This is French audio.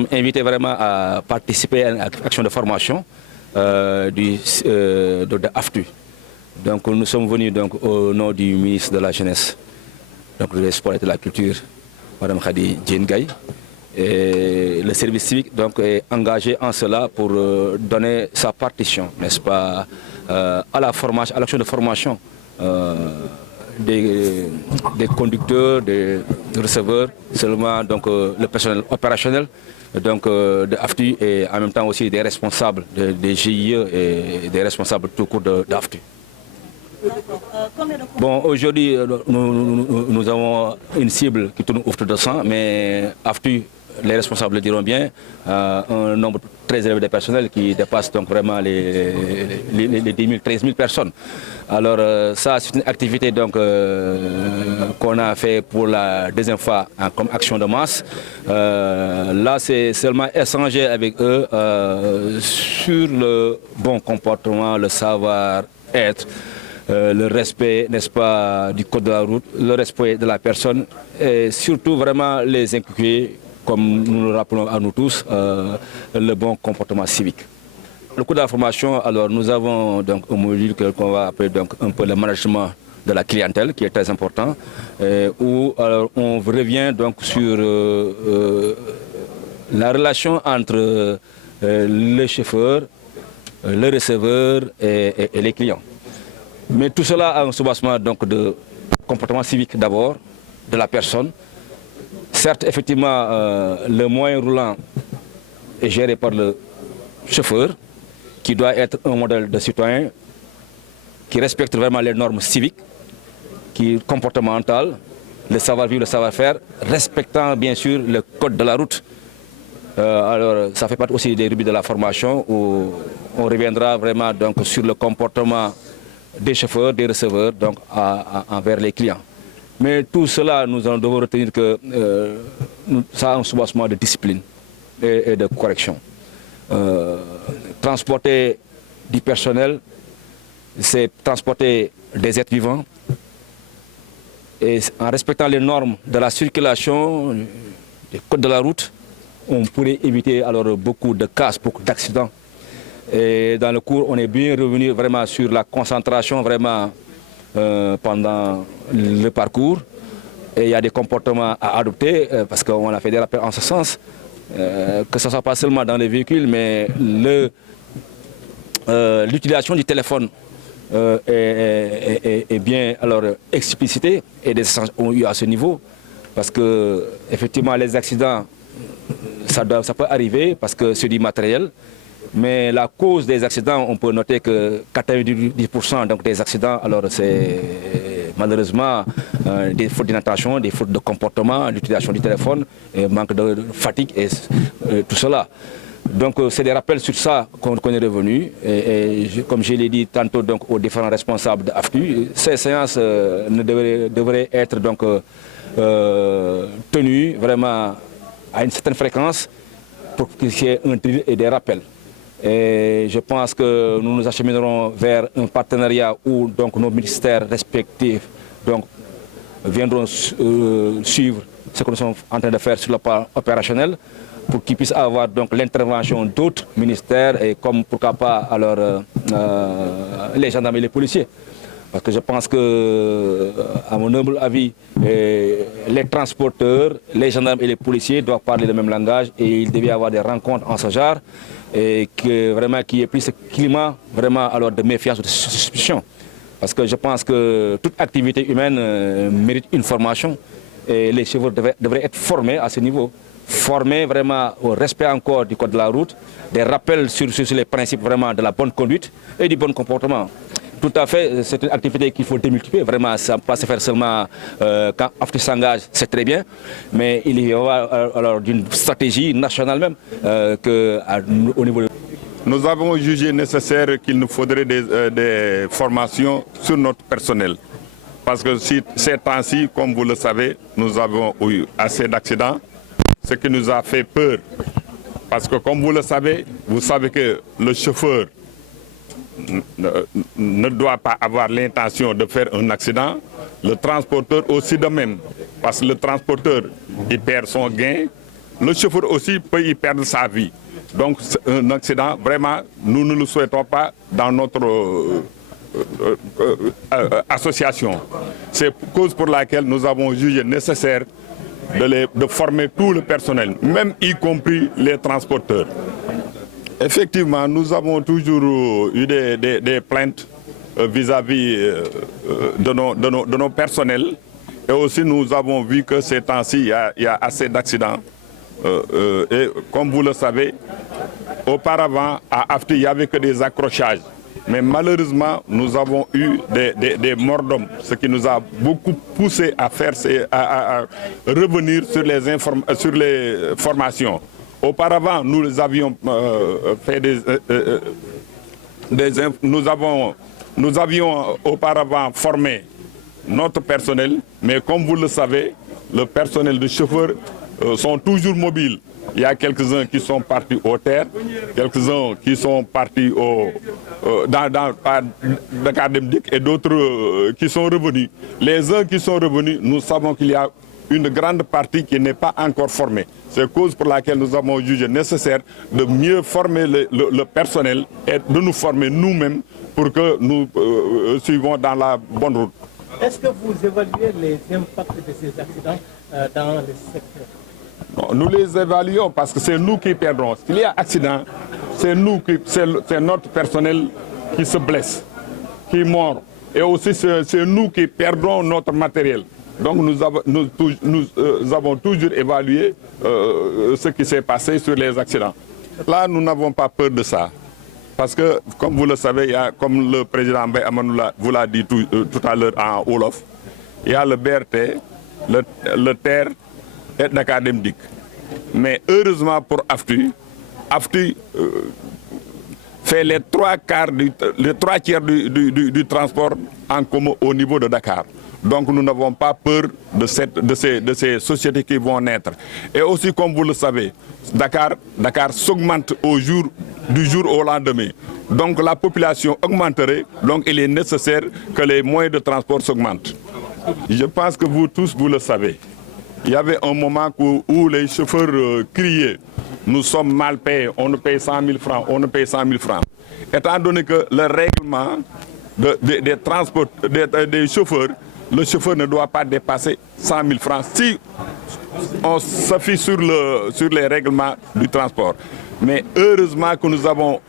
sommes invités vraiment à participer à une action de formation de AFTU. Donc nous sommes venus donc, au nom du ministre de la Jeunesse, donc des Sports et de la Culture, Mme Khady Djengay. Et le service civique donc, est engagé en cela pour donner sa partition, n'est-ce pas, à la formation, à l'action de formation des conducteurs, des receveurs, seulement donc, le personnel opérationnel donc, de AFTU et en même temps aussi des responsables des GIE et des responsables tout court d'AFTU. Bon, aujourd'hui, nous avons une cible qui tourne autour de 200, mais AFTU, les responsables le diront bien, un nombre très élevé de personnel qui dépasse donc vraiment les 10 000, 13 000 personnes. Alors ça, c'est une activité donc qu'on a fait pour la deuxième fois comme action de masse. Là, c'est seulement échanger avec eux sur le bon comportement, le savoir-être, le respect, n'est-ce pas, du code de la route, le respect de la personne et surtout vraiment les inculquer, comme nous le rappelons à nous tous, le bon comportement civique. Le cours de la formation, alors nous avons donc un module qu'on va appeler donc un peu le management de la clientèle, qui est très important, où alors, on revient donc sur la relation entre le chauffeur, le receveur et les clients. Mais tout cela a un soubassement donc de comportement civique d'abord, de la personne. Certes, effectivement, le moyen roulant est géré par le chauffeur, qui doit être un modèle de citoyen, qui respecte vraiment les normes civiques, qui est comportemental, le savoir-vivre, le savoir-faire, respectant bien sûr le code de la route. Alors, ça fait partie aussi des rubriques de la formation où on reviendra vraiment donc, sur le comportement des chauffeurs, des receveurs, donc envers les clients. Mais tout cela, nous devons retenir que ça a un soubassement de discipline et de correction. Transporter du personnel, c'est transporter des êtres vivants. Et en respectant les normes de la circulation, des codes de la route, on pourrait éviter alors beaucoup de casses, beaucoup d'accidents. Et dans le cours, on est bien revenu vraiment sur la concentration vraiment pendant le parcours. Et il y a des comportements à adopter parce qu'on a fait des rappels en ce sens, que ce ne soit pas seulement dans les véhicules, mais l'utilisation du téléphone est bien alors explicitée et des échanges ont eu à ce niveau parce que effectivement les accidents ça peut arriver parce que c'est du matériel. Mais la cause des accidents, on peut noter que 90% donc des accidents, alors c'est malheureusement des fautes d'inattention, des fautes de comportement, l'utilisation du téléphone, manque de fatigue et tout cela. Donc c'est des rappels sur ça qu'on est revenu. Et comme je l'ai dit tantôt donc, aux différents responsables de AFTU, ces séances devraient être donc, tenues vraiment à une certaine fréquence pour qu'il y ait un tri et des rappels. Et je pense que nous nous acheminerons vers un partenariat où donc, nos ministères respectifs donc, viendront suivre ce que nous sommes en train de faire sur le plan opérationnel pour qu'ils puissent avoir l'intervention d'autres ministères et comme pourquoi pas alors, les gendarmes et les policiers. Parce que je pense que, à mon humble avis, les transporteurs, les gendarmes et les policiers doivent parler le même langage et il devait y avoir des rencontres en ce genre et que vraiment qu'il y ait plus ce climat vraiment alors de méfiance ou de suspicion. Parce que je pense que toute activité humaine mérite une formation et les chauffeurs devraient être formés à ce niveau. Formés vraiment au respect encore du code de la route, des rappels sur les principes vraiment de la bonne conduite et du bon comportement. Tout à fait, c'est une activité qu'il faut démultiplier. Vraiment, ça ne peut pas se faire seulement quand AFTU s'engage, c'est très bien. Mais il y aura alors d'une stratégie nationale même au niveau de... Nous avons jugé nécessaire qu'il nous faudrait des formations sur notre personnel. Parce que ces temps-ci, comme vous le savez, nous avons eu assez d'accidents, ce qui nous a fait peur. Parce que comme vous le savez, vous savez que le chauffeur ne doit pas avoir l'intention de faire un accident, le transporteur aussi de même, parce que le transporteur il perd son gain le chauffeur aussi peut y perdre sa vie. Donc un accident, vraiment, nous ne le souhaitons pas dans notre association. C'est cause pour laquelle nous avons jugé nécessaire de former tout le personnel, même y compris les transporteurs. Effectivement, nous avons toujours eu des plaintes vis-à-vis de nos personnels. Et aussi, nous avons vu que ces temps-ci, il y a assez d'accidents. Et comme vous le savez, auparavant, à Afti, il n'y avait que des accrochages. Mais malheureusement, nous avons eu des morts d'hommes, ce qui nous a beaucoup poussé à revenir sur les formations. Auparavant, nous avions fait nous avions auparavant formé notre personnel, mais comme vous le savez, le personnel de chauffeurs sont toujours mobiles. Il y a quelques-uns qui sont partis aux terres, quelques-uns qui sont partis dans l'académique et d'autres qui sont revenus. Les uns qui sont revenus, nous savons qu'il y a une grande partie qui n'est pas encore formée. C'est cause pour laquelle nous avons jugé nécessaire de mieux former le personnel et de nous former nous-mêmes pour que nous suivons dans la bonne route. Est-ce que vous évaluez les impacts de ces accidents dans le secteur? Non, nous les évaluons parce que c'est nous qui perdrons. S'il y a accident, c'est notre personnel qui se blesse, qui mord. Et aussi c'est nous qui perdons notre matériel. Donc nous avons toujours évalué ce qui s'est passé sur les accidents. Là, nous n'avons pas peur de ça. Parce que, comme vous le savez, comme le président Mbaye Amanoula vous l'a dit tout à l'heure en Wolof, il y a le BRT, le TER et l'académique. Mais heureusement pour Afti, Afti fait les trois tiers du transport en commun au niveau de Dakar. Donc nous n'avons pas peur de ces sociétés qui vont naître. Et aussi, comme vous le savez, Dakar s'augmente du jour au lendemain. Donc la population augmenterait, donc il est nécessaire que les moyens de transport s'augmentent. Je pense que vous tous, vous le savez. Il y avait un moment où les chauffeurs criaient « Nous sommes mal payés, on nous paye 100 000 francs, on nous paye 100 000 francs ». Étant donné que le règlement des chauffeurs, le chauffeur ne doit pas dépasser 100 000 francs si on se fie sur les règlements du transport. Mais heureusement que nous avons